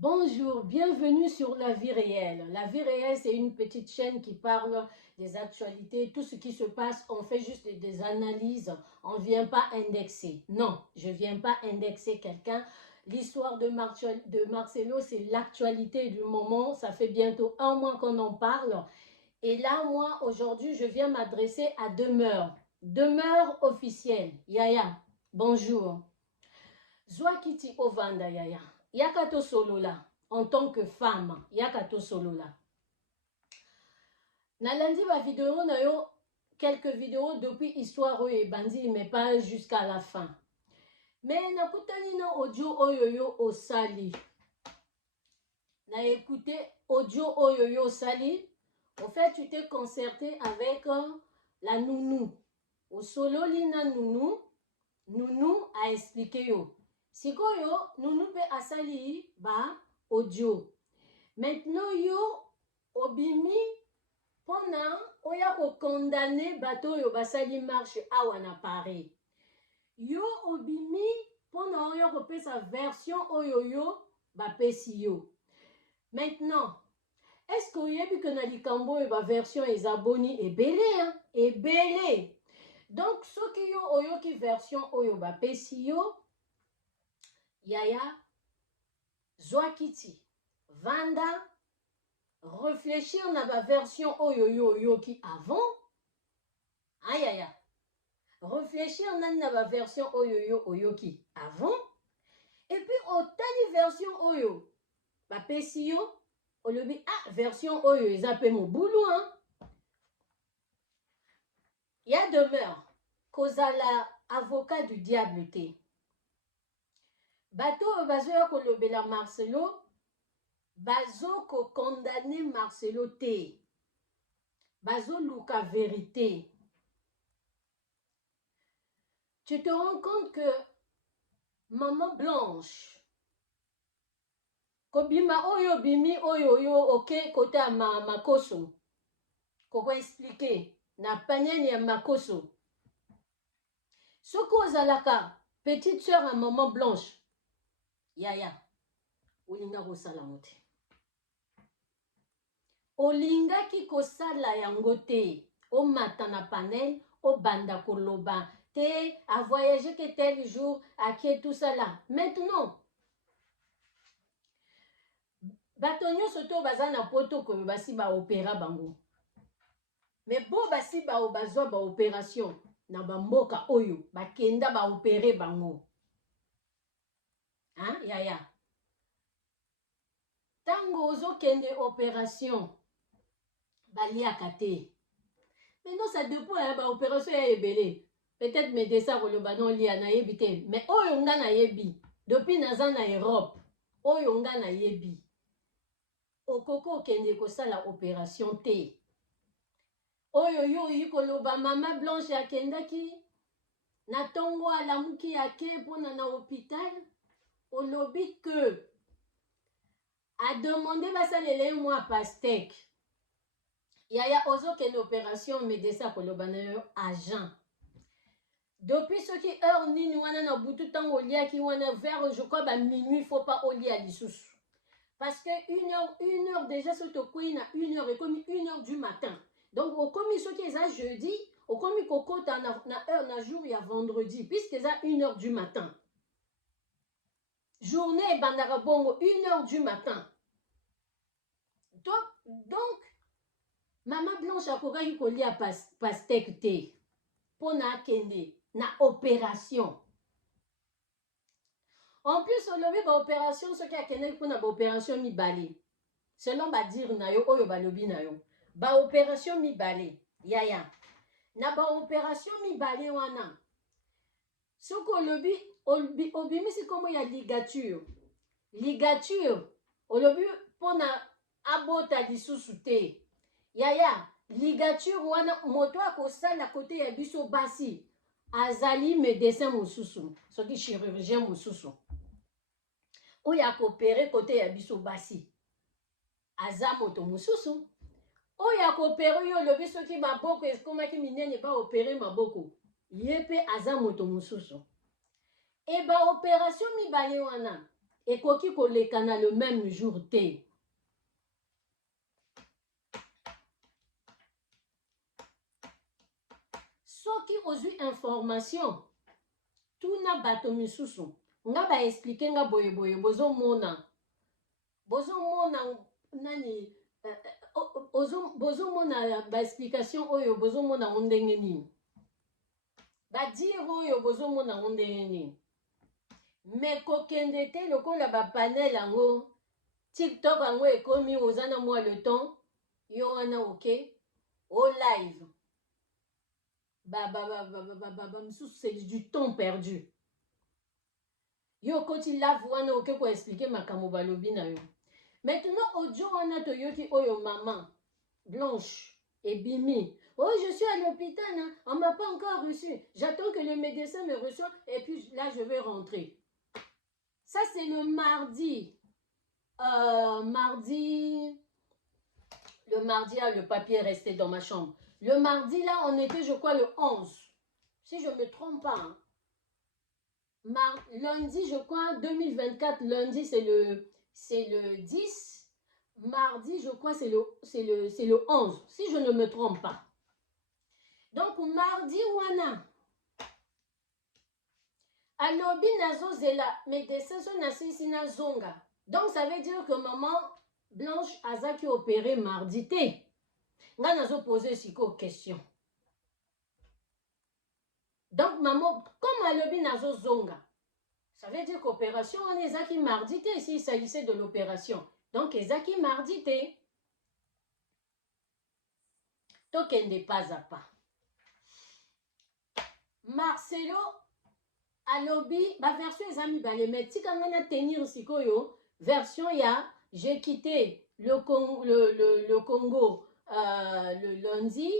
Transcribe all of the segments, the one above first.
Bonjour, bienvenue sur La Vie Réelle. La Vie Réelle, c'est une petite chaîne qui parle des actualités, tout ce qui se passe. On fait juste des analyses, on ne vient pas indexer. Non, je ne viens pas indexer quelqu'un. L'histoire de Marcelo, c'est l'actualité du moment. Ça fait bientôt un mois qu'on en parle. Et là, moi, aujourd'hui, je viens m'adresser à Demeure. Demeure officielle. Yaya, bonjour. Zwakiti Ovanda Yaya. Yakato Solola, en tant que femme. Yakato Solola. Nalandi ma vidéo, nayo, quelques vidéos depuis histoire et bandi, mais pas jusqu'à la fin. Mais nakutani na audio oyoyo osali. Na écouté audio oyoyo osali. Au fait, tu t'es concerté avec la nounou. Au solo lina nounou. Nounou a expliqué yo. Sikoyo, nounou pe asali ba audio. Maintenant yo, obimi, pona, oya ko condamné bato yo basali marche awa na Paris. Yo obimi, pona oya ko pe sa version oyoyo, ba pesi yo. Maintenant, est-ce que oyebi que na likambo yo ba version ezaboni ebele, hein? Ebele. Donc, ce qui yo oyo ki version oyo ba pesi yo, Yaya, Zwakiti, Vanda, réfléchir na ba version oyo ki avant, hein Yaya, réfléchir na ba version oyo ki avant, et puis otani version oyo, ba pesi yo, olobi, ah, version oyo, eza pe mon boulot, hein. Ya demeure, kozala avocat du diable te. Bato bazo ya kolobela Marcelo, bazo ko condamner Marcelo te. Bazo luka vérité. Tu te rends compte que maman Blanche, kobima oyo bimi oyo ok côté à makoso, koko expliquer na panienne ya makoso. Soko ozalaka petite sœur à maman Blanche. Yaya, olinga kosala mote. Olingaki kosala yango te. O mata na panel, o banda koloba te, a voyager que tel jour, à qui tout ça là. Maintenant, batonyo soto baza na poto ko basi ba opéra bango. Mais bo basi ba bazwa ba opération na ba mboka oyo, ba kenda ba opérer bango. Hein, Yaya? Tango ozo kende opération, baliaka te. Maintenant, ça dépend de l'opération ebele. Peut-être médecin koloba non lia na yebi te. Mais oyo nga na yebi. Depuis naza na Europe. Oyo nga na yebi. Okoko okende kosala opération te. Oyo yo yi koloba mama Blanche akendaki. Na tongo alamuki ake pona na hôpital. Olobi que a demandé basalele moi pastèque. Yaya ozo kende opération médecin koloba na yo agent. Depuis ce qui heure nini wana na butu tango liaki wana vers je crois ba minuit faut pas au lit à l'issous. Parce que une heure déjà ce to na 1h et comme 1h du matin. Donc au commis ce qui est jeudi, au commis koko ta na heure na jour il y a vendredi puisque ça 1h du matin. Journée bandara bongo 1h du matin. Donc Maman Blanche a koka yi koli a pastèque te. Pona kende na opération. En plus, on a ba opération, ce qui a kende pour na ba opération mi balé. Selon ba dire na yo, oyo ba lobi na yo. Ba opération mi balé. Yaya. Na ba opération mi balé wana. Ce qu'on lobi, obimi si comme ya ligature. Ligature. On lobi pona abota lisusu te. Yaya, ligature wana moto akosala côté ya biso basi. Azali médecin mosusu, soki chirurgien mosusu. Oya kopere côté ya biso basi. Aza moto mosusu. Oya kopere yo lobi soki maboko eskomaki minene ba opérer maboko. Yepe aza moto mosusu. E ba opération mibale wana. ekoki kolekana le même jour te. Soki ozwi information tuna bato misusu nga ba expliquer nga boye boye bozomona nani bozomona ba explication oyo bozomona ndenge nini ba dire oyo bozomona ndenge nini me kokende te lokola ba panel yango TikTok yango ekomi ozana mwa le temps yo wana ok au live c'est du temps perdu. Yo koti lave wana oke ko expliquer makambo balobi na yo. Maintenant audio wana to yoki oyo maman Blanche et Bimi. Oh, je suis à l'hôpital, hein? On m'a pas encore reçu. J'attends que le médecin me reçoive et puis là je vais rentrer. Ça c'est le mardi. Le mardi, là, le papier est resté dans ma chambre. Le mardi, là, on était, je crois, le 11. Si je ne me trompe pas. Hein. Lundi, je crois, 2024, lundi, c'est le 10. Mardi, je crois, c'est le 11. Si je ne me trompe pas. Donc, mardi, wana. Alobi nazo zela, médecin so nasisi na zonga. Donc, ça veut dire que maman Blanche Azaki opéré mardi te. Nga nazo poser siko question. Donc, maman, comme alobi nazo zonga, ça veut dire qu'opération on ezaki mardi te s'il s'agissait de l'opération. Donc, ezaki mardi te. Tokende pas à pas. Marcelo alobi, ba version ezami ba le meti kanga na tenir sikoyo, version ya j'ai quitté le Congo le lundi,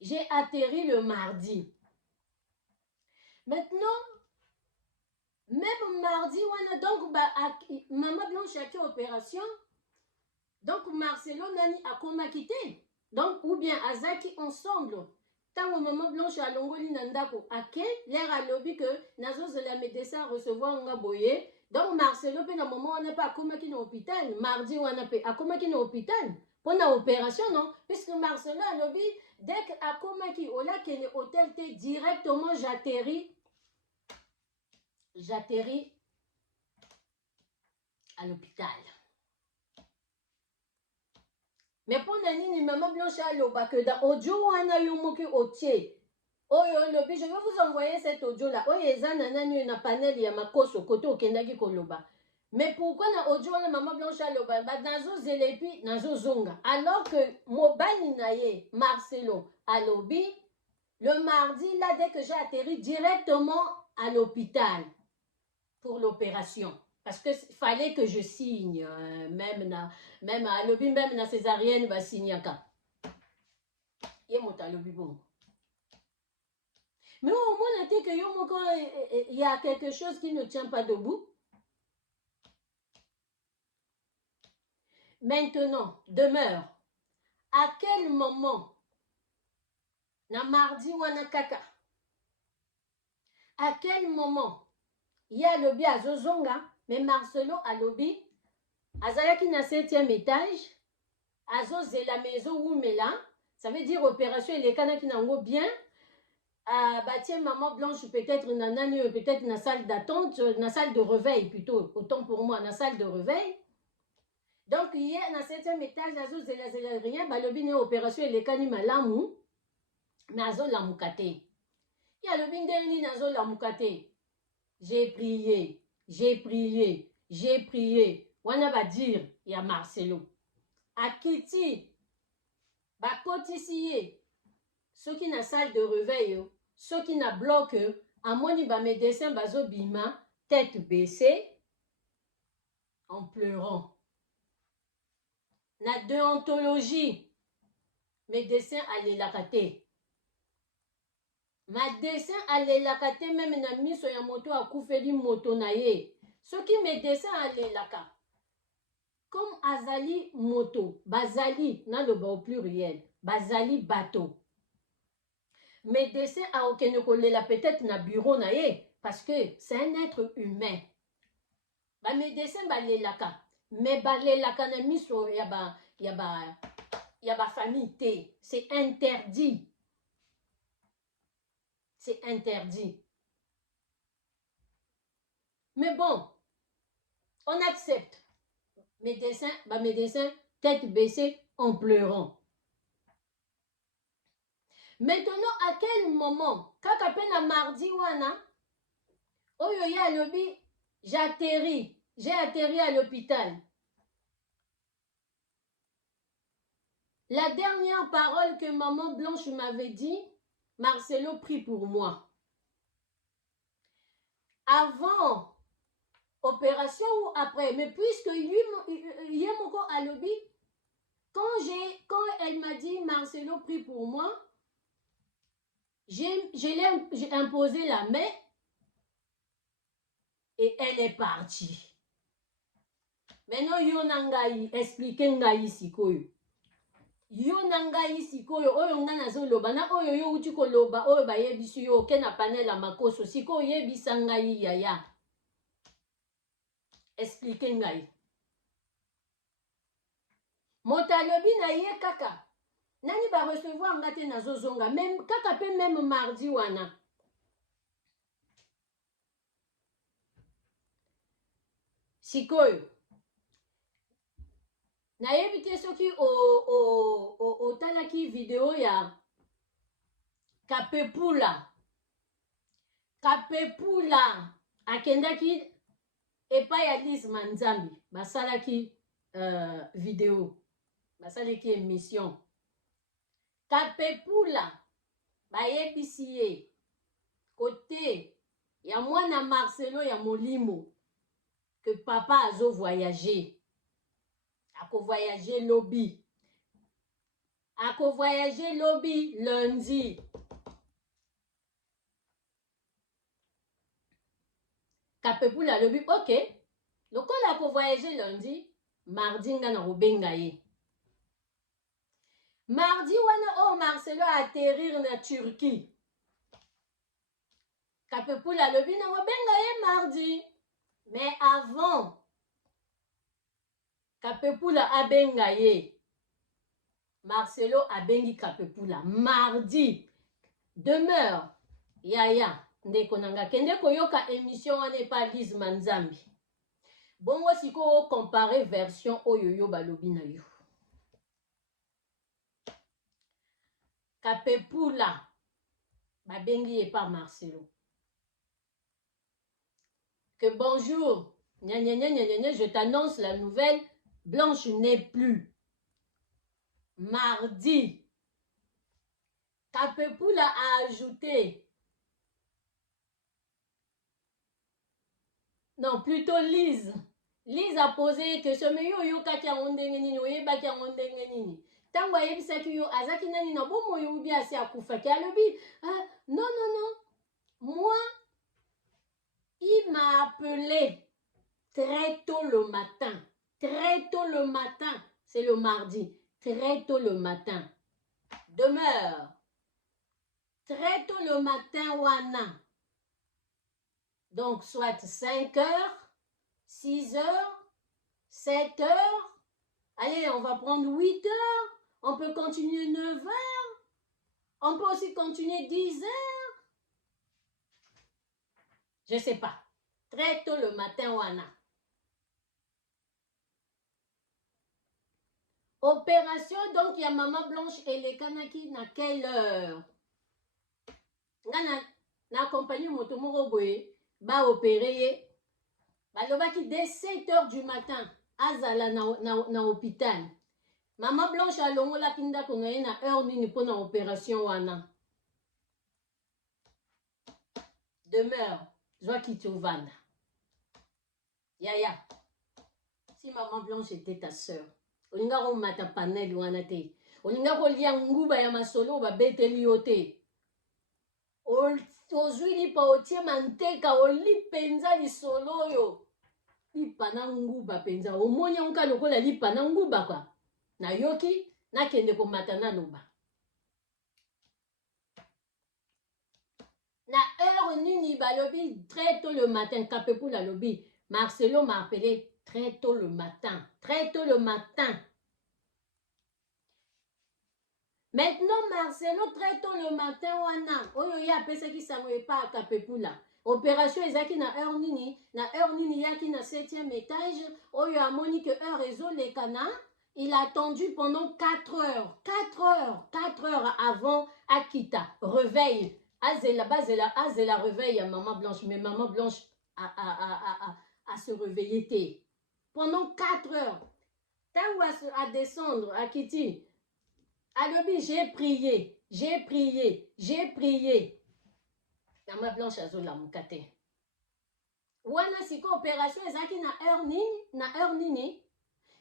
j'ai atterri le mardi. Maintenant, même mardi, donc maman Blanche a fait opération, donc Marcelo nani a koma quitté, donc ou bien Azaki ensemble. Tant maman Blanche a longoli nandako ake l'air à lobby que nazo de la médecin recevoir nga boye. Donc Marcelo pe na moment on n'est pas akoma ki na hôpital, mardi on a pe akoma ki na hôpital pour na opération non, puisque Marcelo a lobby dès que akoma ki au lac et hôtel te directement j'atterris à l'hôpital. Mais pour nani maman Blanche a loba que dans audio wana yo moki otie. Oyo lobi, je vais vous envoyer cet audio là. Oyo eza nanani na panel ya makoso côté okendaki koloba. Mais pourquoi na audio wana maman Blanche a loba ba nazo zelepi nazo zonga. Alors que mobali na ye Marcelo a lobi le mardi là dès que j'ai atterri directement à l'hôpital pour l'opération. Parce que fallait que je signe, même à l'obi, même na césarienne, va signer. Bon. Mais au moins, il y a quelque chose qui ne tient pas debout. Maintenant, demeure. À quel moment, na mardi ou na kaka, à quel moment, il y a lobby à Zozonga, mais Marcelo a lobby, Azayaki na 7e étage, Azos et la maison où là, ça veut dire opération et les canaux qui n'ont bien, bâtir maman Blanche peut-être nanani, peut-être dans la salle d'attente, dans la salle de réveil plutôt, autant pour moi, dans la salle de réveil. Donc hier, dans 7e étage, Azos et la rien, bah lobby n'est opération et les canaux malamu, mais Azos la moukate. Il y a le bindeni Azos la moukate. J'ai prié. Wana va dire, il y a Marcelo. Akiti, ba kotisiye, ceux qui na salle de réveil, ceux qui na bloc, à moni ba médecin bazo bima, tête baissée, en pleurant. Na déontologie, médecin allait la rater. Médecin allait la rater même na miso ya moto a koufeli moto na ye. Ceux qui médecin allait la rater. Comme Azali moto, Bazali, dans le bas au pluriel, Bazali bateau. Médecin a aucun collé la peut-être na bureau na ye, parce que c'est un être humain. ba médecin balelaka mais balelaka na miso ya ba famille te, c'est interdit. C'est interdit. Mais bon, on accepte. Médecin, tête baissée, en pleurant. Maintenant, à quel moment, kaka pena mardi wana, oyo ya lobi, j'ai atterri à l'hôpital. La dernière parole que maman Blanche m'avait dit, Marcelo prie pour moi. Avant opération ou après, mais puisque lui, Yemoko a lobby, quand elle m'a dit Marcelo prie pour moi, j'ai imposé la main et elle est partie. Maintenant, yo nangai explique ngai sikoyo. Yo nangai sikoyo oyo nga nazoloba na oyo yo uti koloba oyo bayebisu yo ke na panel a makoso sikoyo yebisa ngai yaya. Explique ngai. Motalobi na ye kaka. Nani ba recevoir ngate na zozonga même kaka pe même mardi wana. Sikoyo. Na yebite soki o talaki video ya Kapepula. Kapepula akendaki epai ya Liz Manzambi basalaki video basalaki émission. Kapepula bayebisi ye côté ya mwana Marcelo ya Molimo que papa azo voyager. Ako voyager lobby. Ako voyager lobby lundi. Kapepula lobby, ok. Lokola ako voyager lundi, mardi nga na robenga ye. Mardi wana Marcelo a atterrir na Turquie. Kapepula lobby na robenga ye mardi. Mais avant, Kapepula abenga ye. Marcelo abengi Kapepula. Mardi, demeure, yaya, ndeko nanga. Kende koyoka émission wane pa Liz Manzambi. Bongo siko comparer version oyoyo balobi na yo. Kapepula, babengi ye pa Marcelo. Que bonjour, je t'annonce la nouvelle. Blanche n'est plus. Mardi, Kapepula a ajouté. Non, plutôt Lise. Lise a posé que ce meilleur yo kaki ondenge nini, oye baki ondenge nini. Tango ayebisaki yo azaki nani na bomo yo ubi asi akufaki alobi. Non, non, non. Moi, il m'a appelé très tôt le matin. Très tôt le matin. C'est le mardi. Très tôt le matin. Demeure. Très tôt le matin, wana. Donc, soit 5 heures, 6 heures, 7 heures. Allez, on va prendre 8 heures. On peut continuer 9 heures. On peut aussi continuer 10 heures. Je ne sais pas. Très tôt le matin, wana. Opération, donc, il y a Maman Blanche et les Kanaki, à quelle heure? Na compagnie Motomoro Boye, ba opéré, ba lobaki dès 7 heures du matin, azala na hôpital. Maman Blanche a longola kinda kongaye na heure nini po na opération wana. Demeure, joie qui te vanda. Yaya, si Maman Blanche était ta sœur, olinga ko mata panel wana te. Olinga ko lia nguba ya masolo ba beteli yo te. Ozwi lipa otie manteka oli penza lisolo oyo. Lipa na nguba penza. Omoni onka lokola lipa na nguba kwa. Na yoki nakende ko mata na loba. Na heure nini balobi très tôt le matin Kapepula lobi. Marcelo m'a appelé très tôt le matin. Très tôt le matin. Maintenant, Marcelo, très tôt le matin, wana. Oyo ya pesa ki sango epa akapepula. Opération ezaki na heure nini yaki na 7e étage. Oyo amoni que heure ezolekana. Il a attendu pendant 4 heures. 4 heures avant Akita. Réveil. Azela réveil à Maman Blanche. Mais Maman Blanche a se réveiller. Pendant 4 heures. Tant à descendre à Kitty. Alobi, j'ai prié. Maman Blanche azola mukate. Wana siko opération ezaki na heure nini.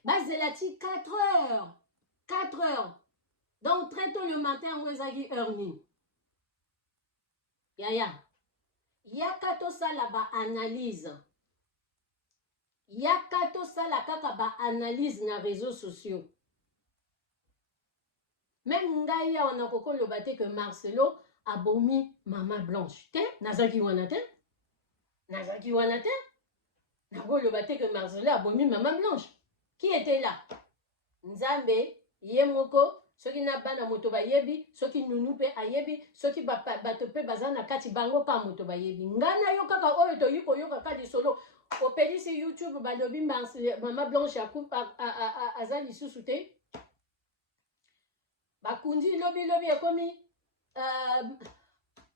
Bazelati 4 heures. 4 heures. Donc très tôt le matin, moi ezaki heure nini. Yaya. Yaka to sala ba analyse. Yaka to sala kaka ba analyse na réseaux sociaux. Même ngai on a koko le baté que Marcelo a bomi Maman Blanche. Nazaki wana te. Nako le baté que Marcelo a bomi Maman Blanche. Qui était là? Nzambe, Yemoko, soki na bana moto bayebi, soki nunu pe ayebi, soki bato pe bazana kati bango ka moto bayebi. Ngana yo kaka oyo to yuko yoka kadi solo. Opelisi YouTube balobi Maman Blanche azali susute. Bakundi lobi ekomi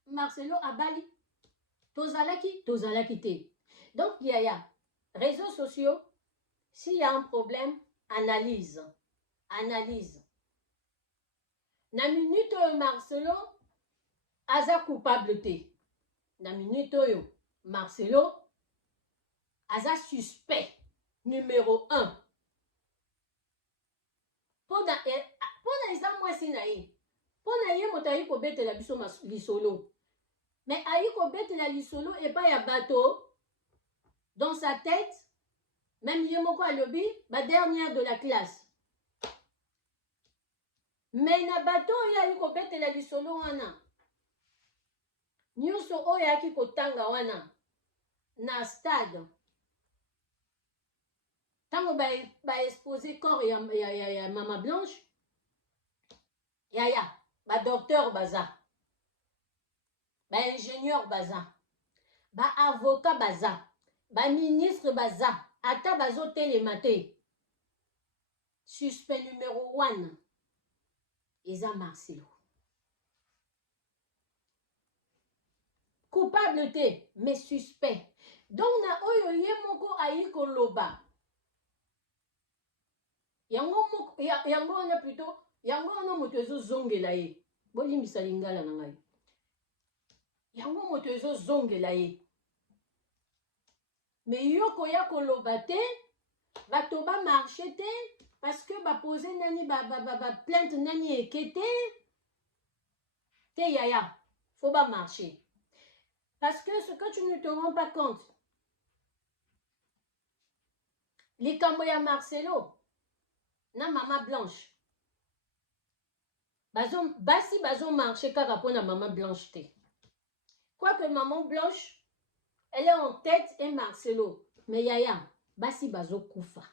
Marcelo abali. Tozalaki te. Donc yaya, réseaux sociaux, s'il y a un problème, analyse. Na minute Marcelo aza coupable te. Na minute oyo Marcelo aza suspect numéro 1. Pona eza mwasi na ye. Pona ye moto ayi kobetela biso lisolo. Mais ayi kobetela lisolo epa ya bato dans sa tête. Même Yemoko alobi, ba dernière de la classe. Mais na bato ya yuko bete la lisolo wana. Nyuso oya ki kotanga wana. Na stade. Tango ba exposer corps ya Maman Blanche. Ya. Ba docteur baza. Ba ingénieur baza. Ba avocat baza. Ba ministre baza. Ata bazo télématé. Suspect numéro 1. Eza Marcelo. Coupable te, mais suspect. Donc na oyo ye moko ayi koloba. Yango wana plutôt, yango wana moto ezo zongela ye. Bolimbisa lingala na ngai. Yango moto ezo zongela ye. Mais yoko ya koloba te, bato ba marché te, parce que ba poser nani ba plainte nani ekete. Te yaya, faut pas marcher. Parce que ce que tu ne te rends pas compte, les Kamboya Marcelo, na Maman Blanche, bazo marché kaka pona Maman Blanche te. Quoique Maman Blanche, elle est en tête et Marcelo, mais yaya, bazo kufa.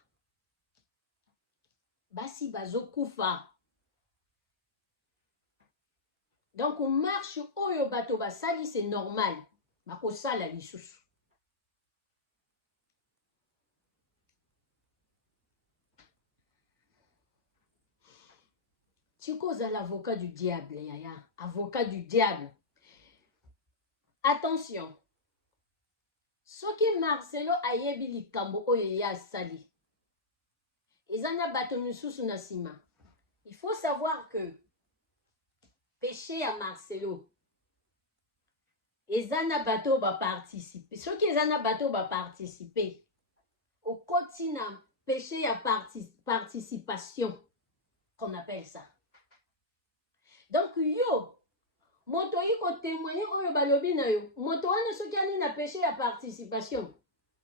Donc on marche oyo bato basali, c'est normal. Bako sala lisusu. Tiko za l'avocat du diable, yaya. Avocat du diable. Attention. Soki Marcelo ayebi likambo oyo ya sali. Ezana bato misusu na sima. Il faut savoir que péché à Marcelo. Ezana bato ba participer. Soki ezana bato ba participer. Au quotidien, péché à participation. Qu'on appelle ça. Donc yo, moto yiko témoigner oyo balobi na yo. Moto wana soki ani na péché à participation.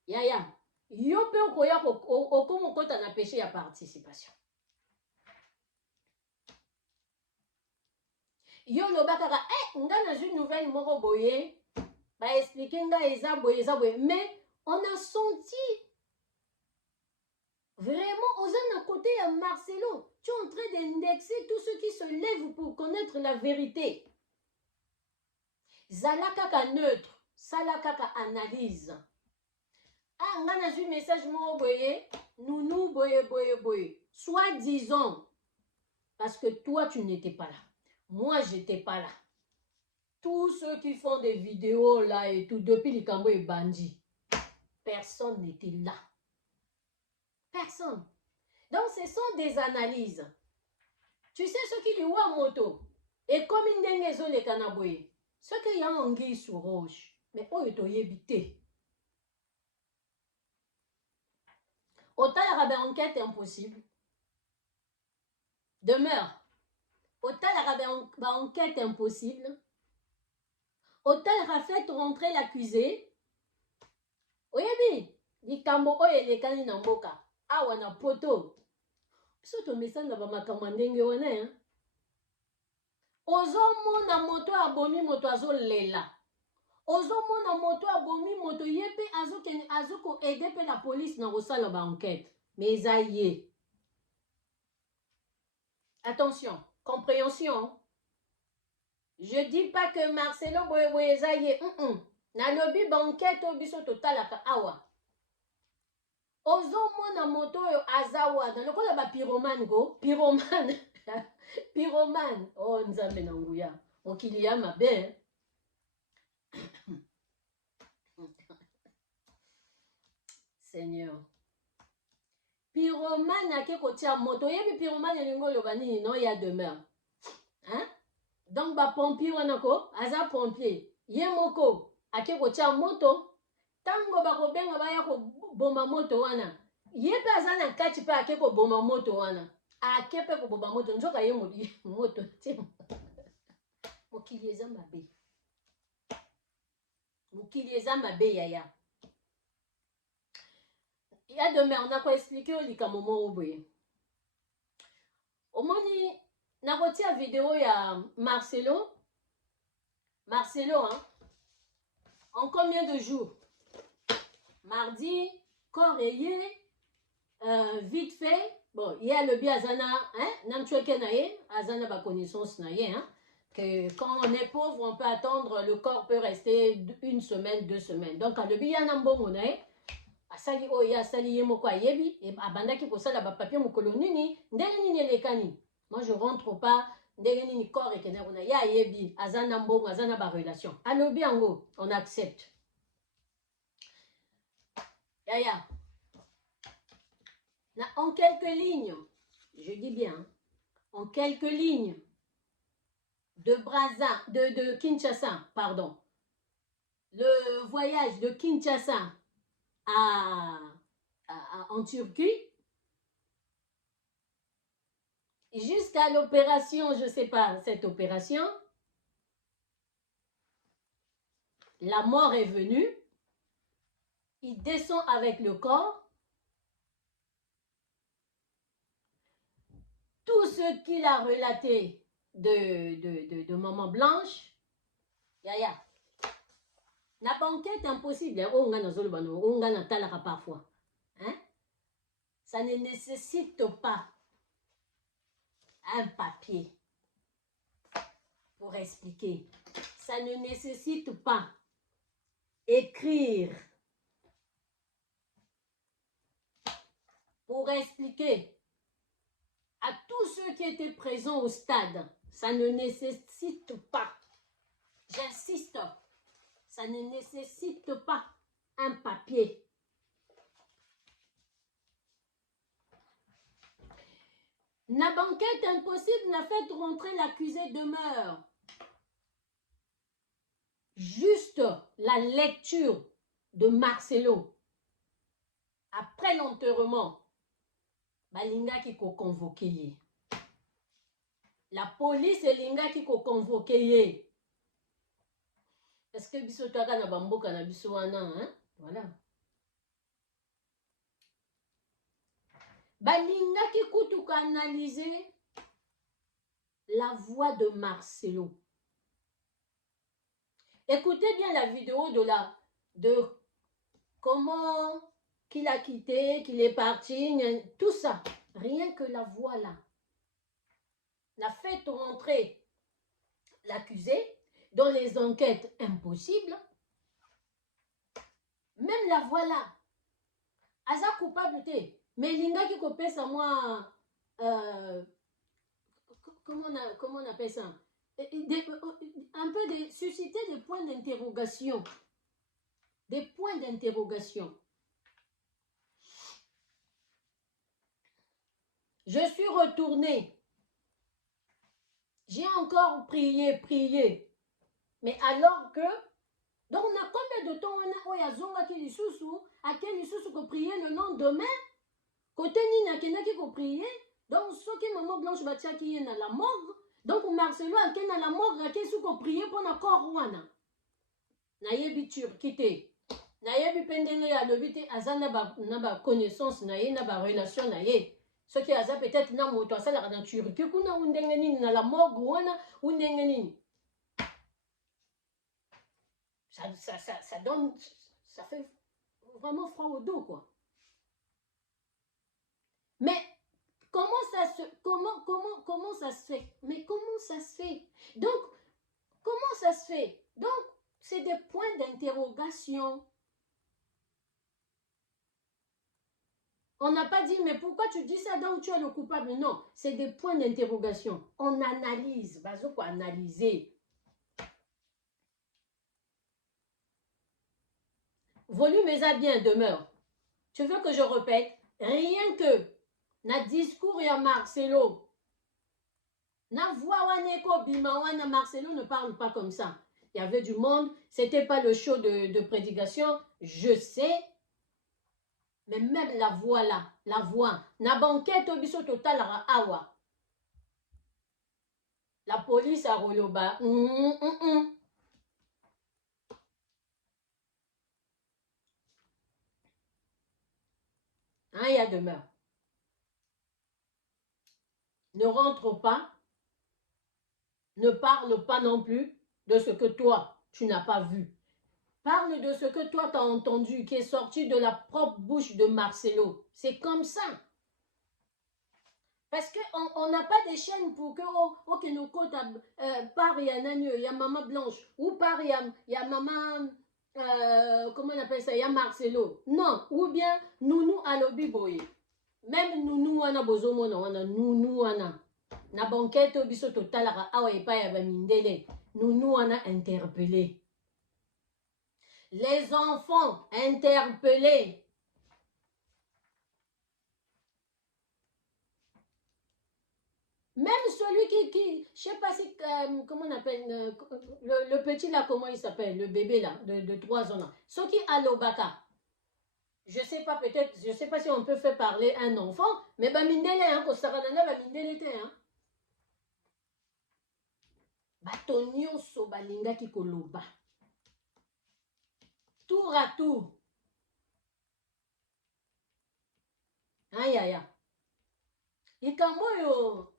Yaya. Yo pe okoya okomo kota na péché à participation. Yo lobakaka, nga na une nouvelle moko boye, ba expliquer nga eza boye. Mais on a senti côté, il y a Marcelo. Tu es en train d'indexer tous ceux qui se lèvent pour connaître la vérité. Zala kaka neutre, sala kaka analyse. Ah, on a vu message mo boye, nounou boye. Soi-disant, parce que toi tu n'étais pas là. Moi j'étais pas là. Tous ceux qui font des vidéos là et tout, depuis les Cambo et Bandi, personne n'était là. Personne. Donc ce sont des analyses. Tu sais ce qui lui voit moto. Et comme il n'y a pas de canaboye, ce qu'il y a en guille sous roche, mais où est-ce évité? Autant il y a une enquête impossible. Demeure. Autant il y a une enquête impossible. Autant il a fait rentrer l'accusé. Oyebi, di kambo oye le kani na mboka. Awa na poto. Biso to mesanga ba makambo ndenge wana hein. Ozomona moto abomi moto azolela. Ozomona moto abomi moto yepe azoko aider pe la police na kosala ba enquête. Mais eza ye. Attention, compréhension. Je dis pas que Marcelo boye eza ye. Na lobi ba enquête obiso totalaka awa. Ozomona moto oyo azawa na lokola ba pyromane go, pyromane. Pyromane. Oh nzambe na nguya. Mokili ya mabe. Seigneur. Pyromane ake kotia moto. Yebi pyromane lingo loba nini no ya demeure. Hein? Donc ba pompier wana ko, aza pompier. Ye moko ake kotia moto. Tango bako benga baya ko bomba moto wana. Yepe aza na kati pe ake ko bomba moto wana. Ake pe ko bomba moto. Njoka ye moto. Mokili eza mabe. Mokili eza mabe yaya. Il y a demain, on a quoi expliquer au lika moment oboye. Omoni, na kotia vidéo ya Marcelo. Marcelo, hein. En combien de jours? Mardi, corps rayé, vite fait. Bon, il y a le biazana, hein. Namchweke naye, azana ba connaissance naye, hein. Que quand on est pauvre, on peut attendre, le corps peut rester 1 semaine, 2 semaines. Donc, quand le bianambo monaye, asali oya asali yemoko ayebi et abandaki kosala ba papier mokolo nini ndenge nini elekani. Moi je rentre pas ndenge nini corps ekene kuna ya ayebi azana mbongo azana ba relation. Alobi yango on accepte. Ya. Na en quelques lignes, je dis bien, en quelques lignes de de Kinshasa, pardon. Le voyage de Kinshasa en Turquie, jusqu'à l'opération, je ne sais pas, cette opération, la mort est venue, il descend avec le corps, tout ce qu'il a relaté de Maman Blanche, yaya. La banquette impossible, on gagne parfois. Hein? Ça ne nécessite pas un papier pour expliquer. Ça ne nécessite pas écrire pour expliquer à tous ceux qui étaient présents au stade. Ça ne nécessite pas, j'insiste, ça ne nécessite pas un papier. La banquette impossible n'a fait rentrer l'accusé demeure. Juste la lecture de Marcelo. Après l'enterrement, balinga qui ko convoqué. La police et linga qui ko convoqué. Est-ce que biso taka na bamboka na biso wana, hein? Voilà. Balinga qui kutu analyser la voix de Marcelo. Écoutez bien la vidéo de comment qu'il a quitté, qu'il est parti, tout ça. Rien que la voilà. La fait rentrer l'accusé dans les enquêtes impossibles. Même la voilà. Aza coupable te. Mais Linda qui kopesa moi comment on appelle ça? Un peu de susciter des points d'interrogation. Des points d'interrogation. Je suis retournée. J'ai encore prié. Mais alors que, donc on a combien de temps on a yazonga qui lisusu, à quel lisusu ko prier le lendemain, côté nina kena qui ko prier, donc ce qui maman Blanche Batia qui est dans la morgue, donc Marcelo a qui dans la morgue, qui est ko prier pour na corps wana. Na yebi turquité. Na yebi pendele ya lobité azana ba connaissance na ye na ba relation na ye. Ce qui a peut-être na moto ça la dans Turquie kuna undenge nini na la morgue wana undenge nini. Ça donne, ça fait vraiment froid au dos, quoi. Mais comment ça se fait? Mais comment ça se fait? Donc, comment ça se fait? Donc, c'est des points d'interrogation. On n'a pas dit, mais pourquoi tu dis ça donc tu es le coupable? Non, c'est des points d'interrogation. On analyse, bazo quoi analyser. Volume et bien demeure. Tu veux que je répète? Rien que na discours ya Marcelo, na voix waneko bima wana Marcelo ne parle pas comme ça. Il y avait du monde, c'était pas le show de prédication, je sais. Mais même la voix là, la voix, na banquette obiso total awa. La police a roloba. Hein, il y a demeure. Ne rentre pas, ne parle pas non plus de ce que toi, tu n'as pas vu. Parle de ce que toi, tu as entendu, qui est sorti de la propre bouche de Marcelo. C'est comme ça. Parce qu'on n'a pas des chaînes pour que nos côtes par il y a Nani, il y a Maman Blanche, ou par il y a Maman, comment on appelle ça, il y a Marcelo. Non, ou bien Nounou Alobi Boye. Même Nounou wana bozomona wana, Nounou wana. Na banquette obiso totalara awa epa ya bamindele. Nounou wana interpellé. Les enfants interpellés. Même celui qui je sais pas si, comment on appelle, le petit là, comment il s'appelle, le bébé là, de 3 ans là. Ce qui a l'obaka. Je sais pas, peut-être, je sais pas si on peut faire parler un enfant, mais bamindele, hein, kosaranana bamindele te, hein. Batonio so balinga ki koloba. Tour à tour. Aïe aïe aïe. Ikambo yo.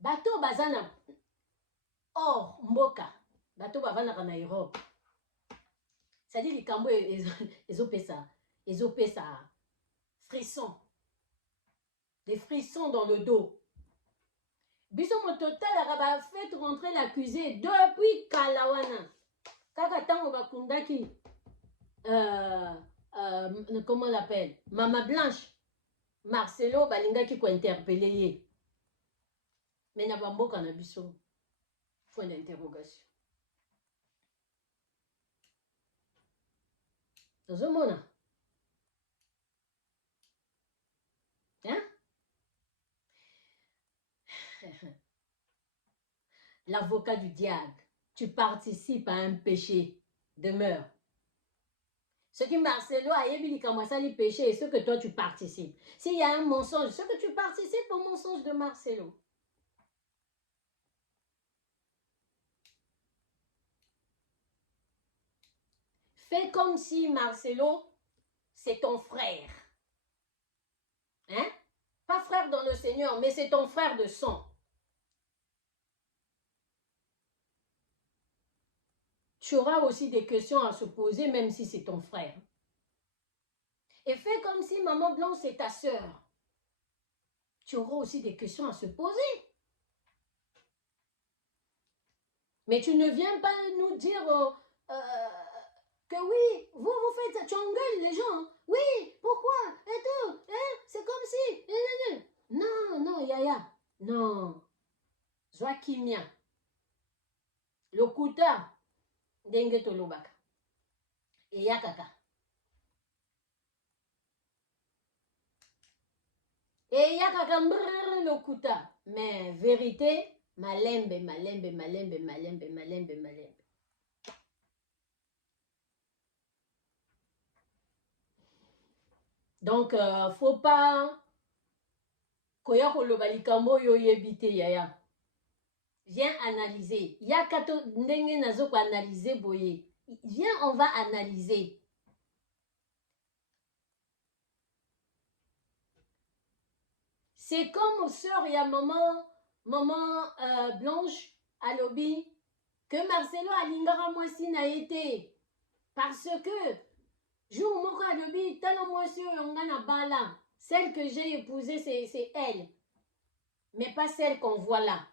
Bato bazana. Or, mboka. Bato bavana na Europe. C'est-à-dire likambo ezopesa frisson. Des frissons dans le dos. Biso mo total a fait rentrer l'accusé depuis Kalawana. Kaka tango bakundaki comment on l'appelle? Maman Blanche. Marcelo balingaki ko interpeller ye. Mais na bamboka na biso. Point d'interrogation. Ozomona. Hein? L'avocat du diable. Tu participes à un péché. Demeure. Ce que Marcelo a émis comme ça, les péchés, et ce que toi tu participes. S'il y a un mensonge, ce que tu participes au mensonge de Marcelo. Fais comme si Marcelo, c'est ton frère. Hein? Pas frère dans le Seigneur, mais c'est ton frère de sang. Tu auras aussi des questions à se poser, même si c'est ton frère. Et fais comme si Maman Blanche, c'est ta sœur. tu auras aussi des questions à se poser. Mais tu ne viens pas nous dire que oui, vous faites ça, tu engueules les gens. Hein. Oui, pourquoi? Et tout, hein? C'est comme si. Non, non, Yaya. Non. Zwa kimia. Lokuta. Ndenge tolobaka. Eya kaka. Eya kaka mbrrr lokuta. Mais vérité, malembe, malembe, malembe, malembe, malembe, malembe. Donc, faut pas koya koloba likambo yo yebite Yaya. Viens analyser. Ya kato ndenge nazo ko analyser boye. Viens, on va analyser. C'est comme sœur, il y a maman Blanche à lobby que Marcelo alingara mwasi na été parce que jour moko à lobby talo mwasi yonga na bala. Celle que j'ai épousée c'est elle. Mais pas celle qu'on voit là.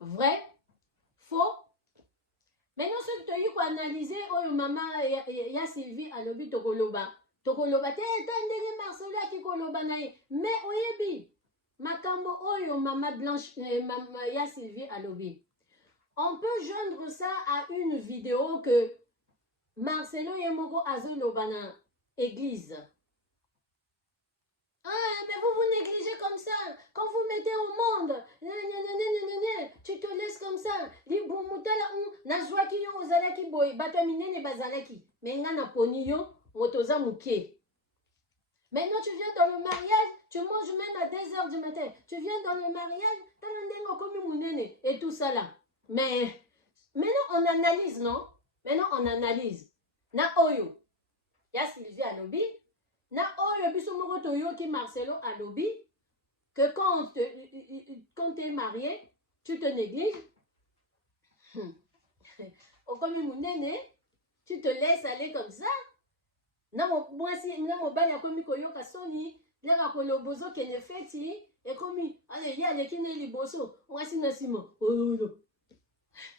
Vrai? Faux? Maintenant, ce que tu as eu pour analyser, oh maman, ya Sylvie à lobby tokoloba. Tokoloba, te ndenge Marcelo ki koloba na ye. Mais oyebi, makambo oyo mama Blanche, mama ya Sylvie à lobby. On peut joindre ça à une vidéo que Marcelo Yemoko azoloba na église. Ah, mais vous négligez comme ça. Quand vous mettez au monde, tu te laisses comme ça. Nazwaki yo ozalaki boy, bata minene bazalaki. Mais ngana poni yo, motoza muke. Maintenant tu viens dans le mariage, tu manges même à 2h du matin. Tu viens dans le mariage, t'as comme munene et tout ça là. Mais maintenant on analyse, non? Maintenant on analyse. Na oyo. Ya Sylvie Alobi. Na oyo biso moko toyoki Marcelo alobi que quand tu es marié, tu te négliges. Comme munene, tu te laisses aller comme ça. Na mobali akomi koyoka soni, leka kolobozo kene feti, ekomi ale ya leki ne liboso, mwasi na sima.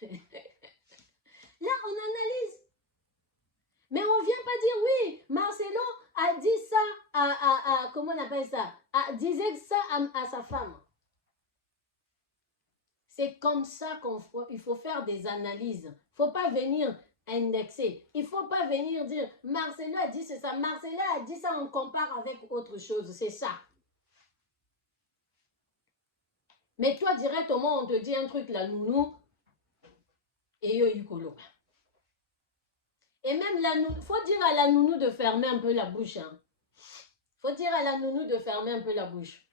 Là on analyse. Mais on ne vient pas dire oui, Marcelo a dit ça comment on appelle ça? Disait ça à sa femme. C'est comme ça qu'il faut faire des analyses. Il ne faut pas venir indexer. Il ne faut pas venir dire Marcelo a dit c'est ça. Marcelo a dit ça, on compare avec autre chose. C'est ça. Mais toi, directement, on te dit un truc là, nounou, et yo yikolo. Et même la nounou, faut dire à la nounou de fermer un peu la bouche. Hein. Faut dire à la nounou de fermer un peu la bouche.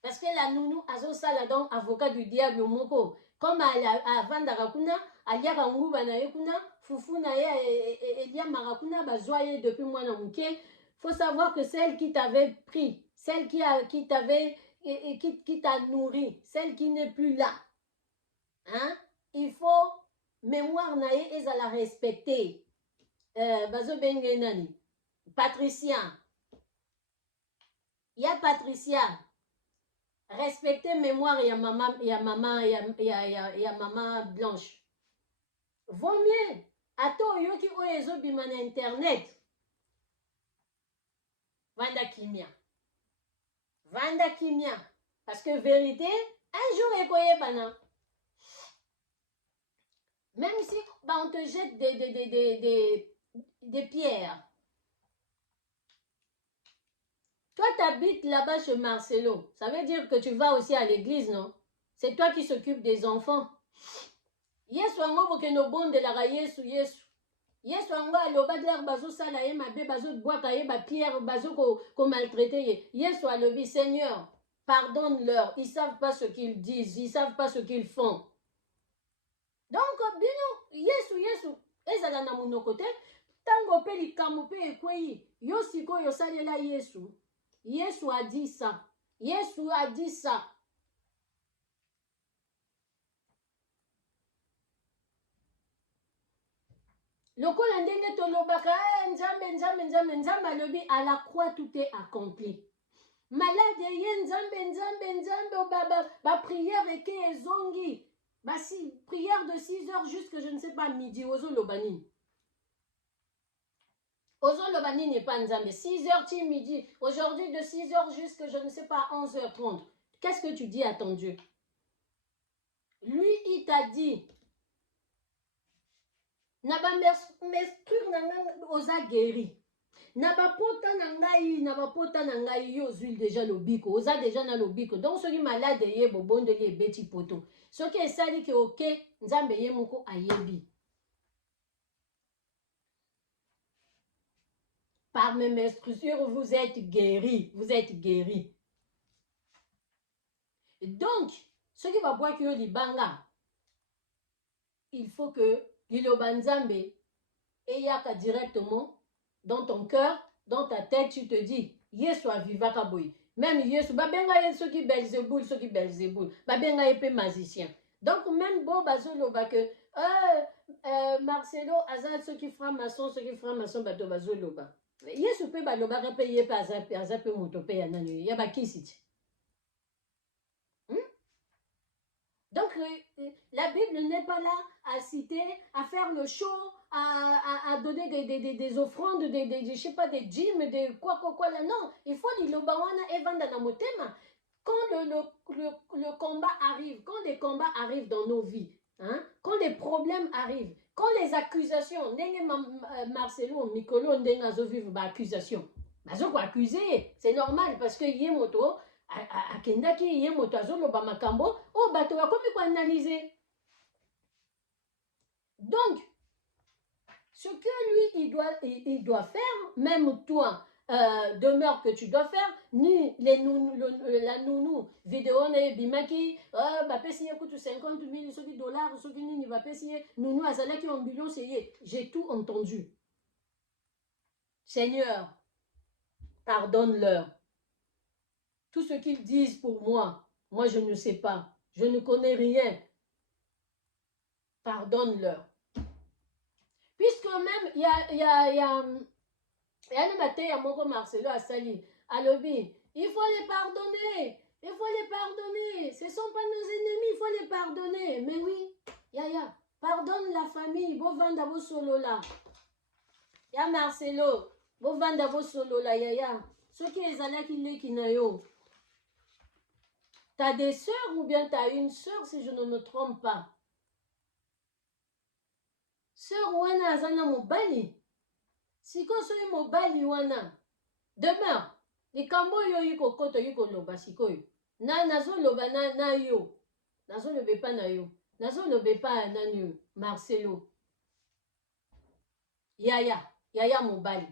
Parce que la nounou, azo sala donc avocat du diable moko. Comme avant d'Arakuna, Alia Ranguba na yekuna, Fufu na ye, Elia Marakuna, bazoye depuis moi na mouké. Faut savoir que celle qui t'avait pris, celle qui t'avait, qui t'a nourri, celle qui n'est plus là, hein, il faut mémoire na ye, et à la respecter. Bazo Bengenani, Patricia. Il y a Patricia. Respecter mémoire, il y a maman Blanche. Vaut mieux. Ato yoki oyezo bima na internet. Vanda kimia. Vanda kimia. Parce que vérité, un jour ekoye bana. Même si bah, on te jette des pierres. Toi, tu habites là-bas chez Marcelo. Ça veut dire que tu vas aussi à l'église, non? C'est toi qui s'occupe des enfants. Yesu ango bokeno bonde la Yesu Yesu. Yesu ango aloba de bazo sala ye mabe bazo boaka ye ba pierre bazo ko maltraiter ye. Yesu alobi Seigneur, pardonne-leur. Ils savent pas ce qu'ils disent, ils savent pas ce qu'ils font. Donc bino Yesu ezala na monoko te tango pe likambo pe ekweyi yo siko yo salela Yesu. Yesu a dit ça. Yesu a dit ça. lokola ndenge tolobaka nzambe nzambe nzambe nzambe alobi à la croix tout est accompli. Malade ye nzambe nzambe nzambe ba prière eke ezongi. Bah si prière de 6 heures jusque je ne sais pas midi ozo lobanini. Ozo lobanini n'est pas nzambe 6 heures ti midi. Aujourd'hui de 6 heures jusque je ne sais pas 11h30. Qu'est-ce que tu dis à ton Dieu? Lui il t'a dit na ba mesture na oza guéri. Na ba pota na ngai yo zul déjà lobiko oza déjà na lobiko donc soki malade ye bobondeli ebeti poto soki esali ke oke nzambe ye moko ayebi par mes mesures vous êtes guéri donc soki babwaki yo libanga il faut que liloba nzambe eyaka directement dans ton cœur, dans ta tête, tu te dis, Yesu avivaka boy. Même Yesu, babenga Yesu qui Belzéboul, babenga épée magicien. Donc même bon bazolo ba que Marcelo azal ceux qui franc-maçon, bato bazolo ba. Yesu pe baloba repeye pa azape moto pe ya nani, ya ba kisiti. Donc, la Bible n'est pas là à citer, à faire le show, à donner des offrandes, je sais pas, des dîmes, des quoi, là. Non, il faut dire, le bawana evanda na motema. Quand le combat arrive, quand des combats arrivent dans nos vies, hein, quand des problèmes arrivent, quand les accusations, ndenge Marcelo, Mikolo, ndenge azo vivre ba accusation. Bazo ko accuser, c'est normal parce que yé moto akendaki ye moto azoloba makambo o bato bakomi koanalyser. Donc ce que lui il doit faire, même toi demeure que tu dois faire, ni les la nounou vidéo na bimaki bapesi ye kutu 50 000 soki dollars soki nini bapesi ye nounou azalaki ambulance ye. J'ai tout entendu. Seigneur, pardonne-leur. Tout ce qu'ils disent pour moi, moi je ne sais pas. Je ne connais rien. Pardonne-leur. Puisque même, il y a un matin, il y a mon Marcelo à Sali, à Lobby. Il faut les pardonner. Il faut les pardonner. Ce ne sont pas nos ennemis, il faut les pardonner. Mais oui, Yaya, pardonne la famille. Bo vanda bo solo là. Ya Marcelo, bo vanda bo solo là, Yaya. Ceux qui les allaient qui le kinayo. T'as des sœurs ou bien t'as une sœur si je ne me trompe pas. Sœur wana azana mobali. Siko soyi mobali wana. Demeure. Likambo yo yiko koto yiko loba sikoyo. Nazo loba na yo. Nazo lobe pa na yo. Nazo lobe pa na yo. Marcelo. Yaya mobali.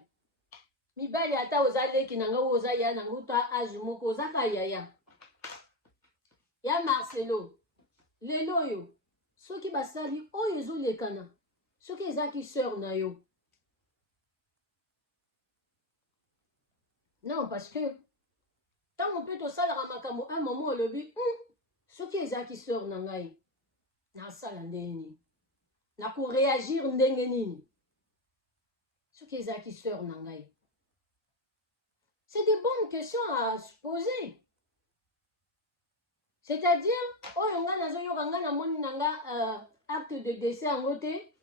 Mibali ata ozaleki nanga oza ya nanga uta age moko ozaka yaya. Ya Marcelo, lelo yo, soki basali oyo ezolekana, soki ezaki sœur na yo. Non, parce que tant on peut te salara makambo un moment olobi, soki ezaki sœur na ngai, na sala ndenge, na ko réagir ndenge nini. Soki ezaki sœur na ngai. C'est des bonnes questions à se poser. C'est-à-dire, oh yonga nazo yoranga na moni nanga acte de décès en côté.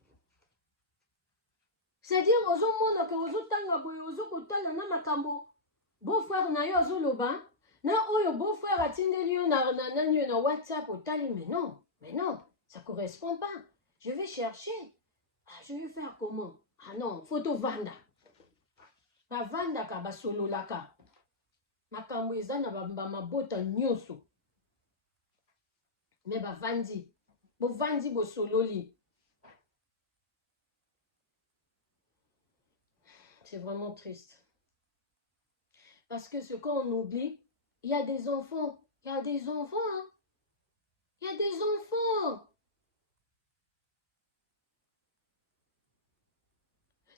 C'est-à-dire, ozo mona que ozo tanga boy ozo kotala na makambo. Beau frère na yo ozo loba, na oyo beau frère atindeli yo na WhatsApp otali, mais non, ça correspond pas. Je vais chercher. Ah, je vais faire comment? Ah non, photo vanda. Ba vanda ka ba solo laka. Makambo eza na ba mabota nyonso. Mais bah vandi, bo sololi. C'est vraiment triste. Parce que ce qu'on oublie, il y a des enfants. Il y a des enfants, hein. Il y a des enfants.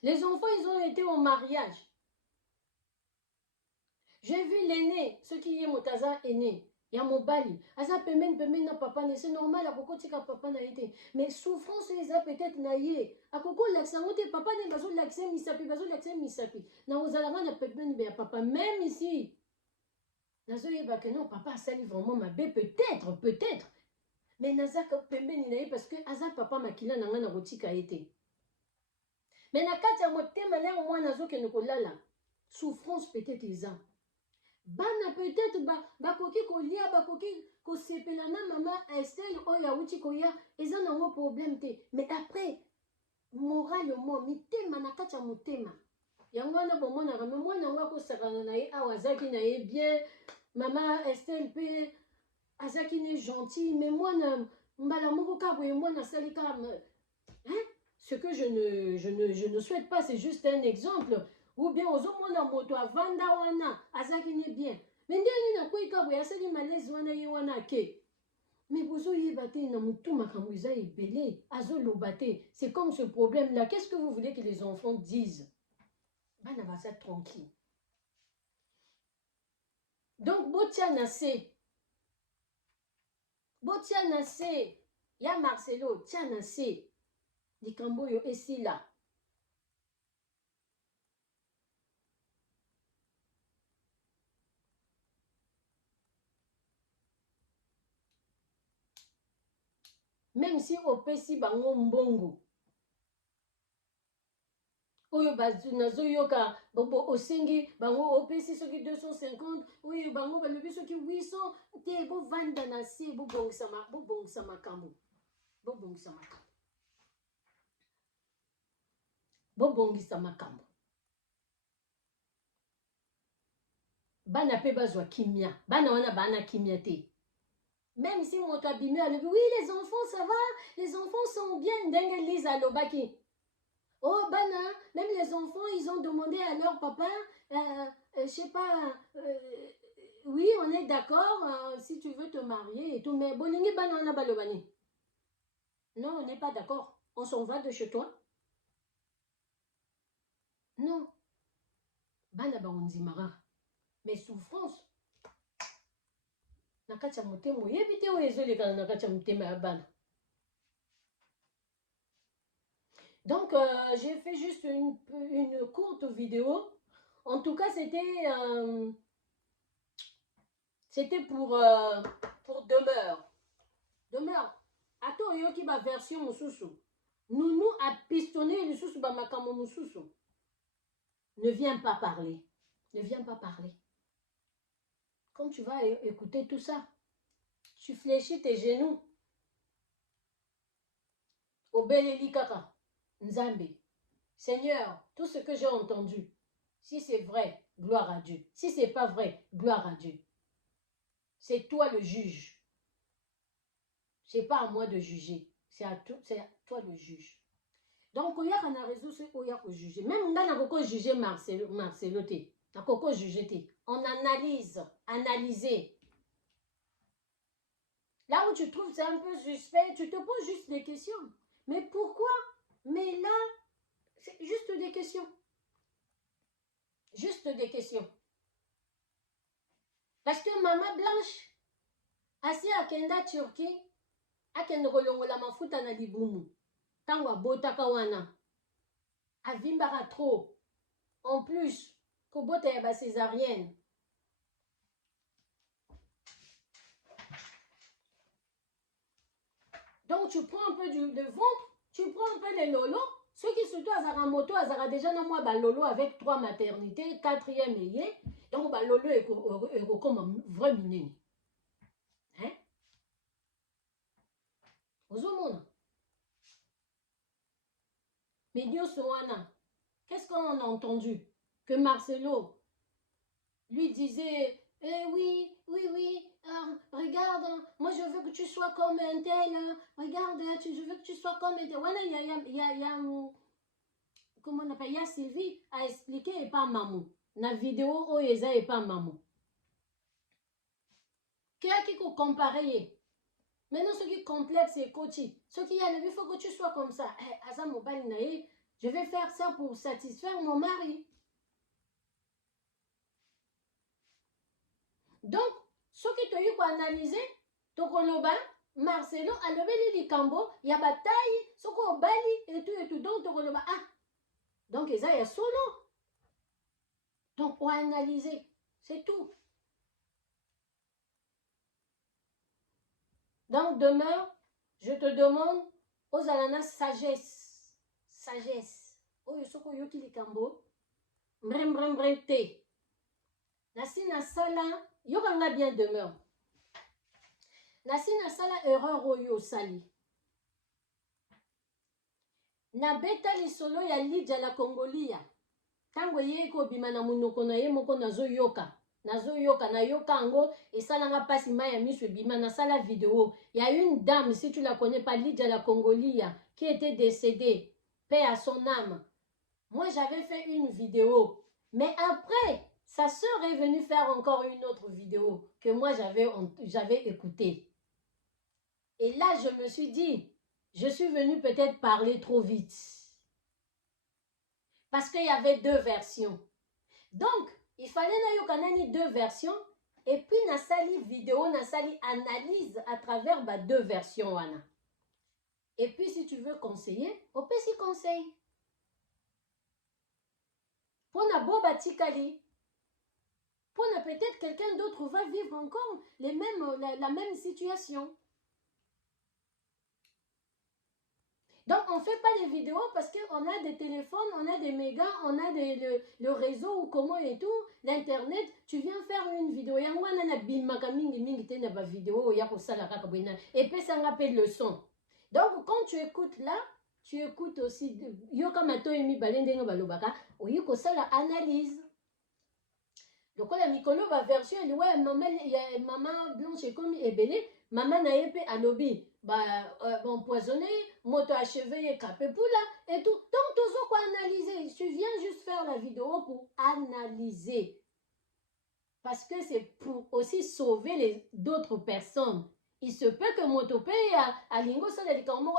Les enfants, ils ont été au mariage. J'ai vu l'aîné, ce qui est Motaza aîné. ya mobali aza pembeni na papa ne c'est normal akokotika papa na ye te mais souffrance eza peut-être na ye akokolakisa yango te papa ne bazolakisa misapi na ozalaka na pembeni ya papa même ici nazoyeba ke non papa asali vraiment mabe peut-être mais nazaka pembeni na ye parce que aza papa makila na nga na kotika ye te mais na kati ya motema lere mwana azokende kolala souffrance peut-être eza bana peut-être bakoki kolia bakoki kosepela na mama Estelle oyo awuti koya eza nango problème te mais après moralement mitema na kati ya motema yango wana bomonaka me mwana yango akosakana na ye awa azaki na ye bien mama Estelle mpe azaki ne gentil mais mwana mbala moko ka boye mwana asali ka ce que je ne souhaite pas c'est juste un exemple ou bien ozomona moto avanda wana azaki ne bien mais ndenge nakoyi ka boye asali malaise wana ye wana ake mais bozoyeba te na motu makambo eza ebele azoloba te c'est comme ce problème là qu'est-ce que vous voulez que les enfants disent bana baza tranquille donc botia na se ya Marcelo tia na se likambo oyo esila même si opesi bango mbongo oyo nazoyoka osengi bango opesi soki 250 oyo bango balobi soki 800 te bovanda na se bobongisa makambo bana pe bazwa kimia bana wana bana kimia te même si moto abimi alobi oui les enfants ça va les enfants sont bien ndenge Lise alobaki oh bana même les enfants ils ont demandé à leur papa je sais pas oui on est d'accord si tu veux te marier et tout mais bolingi bana wana balobani non on n'est pas d'accord on s'en va de chez toi non bana baondimara mais souffrance na kati ya motema oyebi te oyo ezolekana na kati ya motema ya bana. Donc j'ai fait juste une courte vidéo. En tout cas c'était pour demeure ato oyoki ba version mosusu Nounou a pistonné le sous makambo mosusu. Ne viens pas parler. Quand tu vas écouter tout ça, tu fléchis tes genoux. Obeleli kaka, Nzambe. Seigneur, tout ce que j'ai entendu, si c'est vrai, gloire à Dieu. Si c'est pas vrai, gloire à Dieu. C'est toi le juge. C'est pas à moi de juger. C'est à toi le juge. Donc, il y a un réseau, c'est qu'il y a juger. Même on a beaucoup jugé Marcelo te. On a beaucoup jugé te. On analyse, analyser. Là où tu trouves c'est un peu suspect, tu te poses juste des questions. Mais pourquoi? Mais là, c'est juste des questions. Juste des questions. Parce que Maman Blanche, assis à Kenda Turquie, à Kenda Rolongola Mafuta na Libumu, Tangwa Botaka Wana, à Vimbara trop, en plus, Kobota Yaba césarienne. Donc tu prends un peu de ventre, tu prends un peu les lolos. Ceux qui surtout à moto, à déjà dans moi lolo avec 3 maternités, 4e ayé. Donc lolo est comme un vrai minine. Hein? Aux hommes. Mais Dieu Soana, qu'est-ce qu'on a entendu? Que Marcelo lui disait, oui, regarde, moi je veux que tu sois comme un tel, regarde, je veux que tu sois comme un tel. Voilà, il y a comment on appelle, il y a Sylvie a expliqué et pas maman. Na vidéo, oh, et pas maman. Qui a qui comparer? Maintenant, ce qui est complexe, c'est coaching. Ce qui a il faut que tu sois comme ça. Asa mobile naïe, je vais faire ça pour satisfaire mon mari. Donc, Ce qui te y analyser, tokoloba, Marcelo, alobeli likambo, ya bataille, soko bali, et tout, donc tokoloba, ah, donc ça y a solo. Donc, on analyser, c'est tout. Donc, demain, je te demande, aux alana sagesse, sagesse. Oyo soko yoki likambo, mbrem te. Nasi na sala, yokanga bien demeure. Nasi na sala erreur oyo sali. Na beta lisolo ya Lydia la Congolia. Tango ye ko bima na munoko na ye moko nazo yoka ango esalanga pasi maya miso bima na sala vidéo. Il y a une dame, si tu la connais pas, Lydia la Congolia, qui était décédée. Paix à son âme. Moi j'avais fait une vidéo, mais après sa sœur est venue faire encore une autre vidéo que moi j'avais écoutée. Et là je me suis dit, je suis venue peut-être parler trop vite. Parce qu'il y avait deux versions. Donc, il fallait na deux versions. Et puis, na sali vidéo, na sali analyse à travers deux versions. Wana. Et puis, si tu veux conseiller, on peut s'y conseiller. Pour na boba tikali. Pour na peut-être quelqu'un d'autre va vivre encore la même situation. Donc, on ne fait pas des vidéos parce qu'on a des téléphones, on a des mégas, on a le réseau ou comment et tout, l'Internet. Tu viens faire une vidéo. Et puis, ça rappelle le son. Donc, quand tu écoutes là, tu écoutes aussi. Analyse. Donc, la mikolo va version, ouais, maman blanche comme ebele, maman na yepe alobi. Empoisonné, moto achevé et capé poula et tout. Donc, tout ça quoi analyser. Tu viens juste faire la vidéo pour analyser. Parce que c'est pour aussi sauver d'autres personnes. Il se peut que moto paye à lingo ça de comme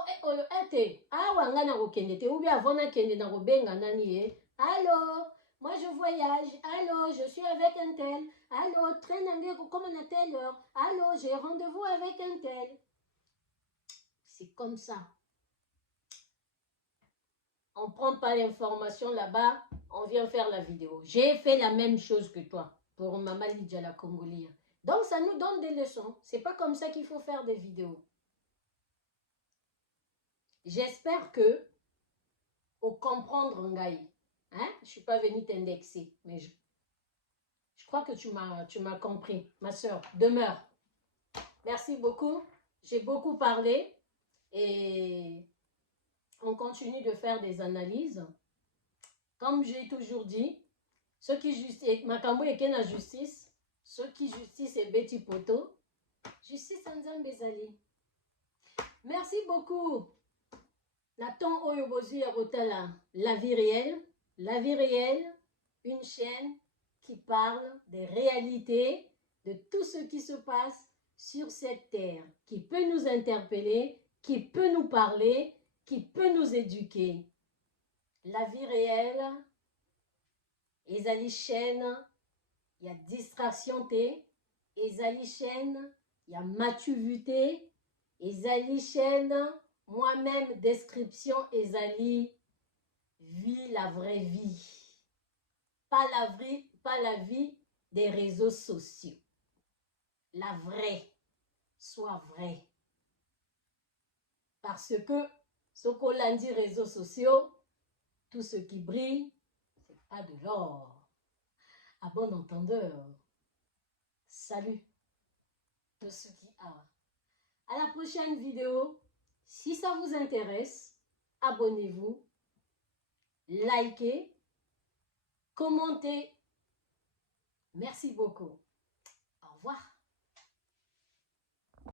ete awanga na kokendete ou bien avant na kende na kobenga nani allô. Moi, je voyage. Allô, je suis avec un tel. Allô, traîne comme à telle heure. Allô, j'ai rendez-vous avec un tel. C'est comme ça. On ne prend pas l'information là-bas, on vient faire la vidéo. J'ai fait la même chose que toi pour Maman Lydia la Congolia. Donc, ça nous donne des leçons. C'est pas comme ça qu'il faut faire des vidéos. J'espère que, au comprendre Ngaï, hein, je ne suis pas venue t'indexer, mais je crois que tu m'as compris. Ma soeur, demeure. Merci beaucoup. J'ai beaucoup parlé et on continue de faire des analyses. Comme j'ai toujours dit, ceux qui justice, Makambo et Kena justice, ceux qui justice et Betty Poto, justice Nzambe Zali. Merci beaucoup. Nathan Oyobozu Yarotala, la vie réelle, une chaîne qui parle des réalités, de tout ce qui se passe sur cette terre, qui peut nous interpeller, qui peut nous parler, qui peut nous éduquer. La vie réelle, ezali chaîne, il y a distraction té, ezali chaîne, il y a matuvuté, ezali chaîne, moi-même description ezali, vie la vraie vie. Pas la vie des réseaux sociaux. La vraie, soit vraie. Parce que ce qu'on a dit réseaux sociaux, tout ce qui brille, c'est pas de l'or. À bon entendeur, salut de ce qui a. À la prochaine vidéo. Si ça vous intéresse, abonnez-vous, likez, commentez. Merci beaucoup. Au revoir.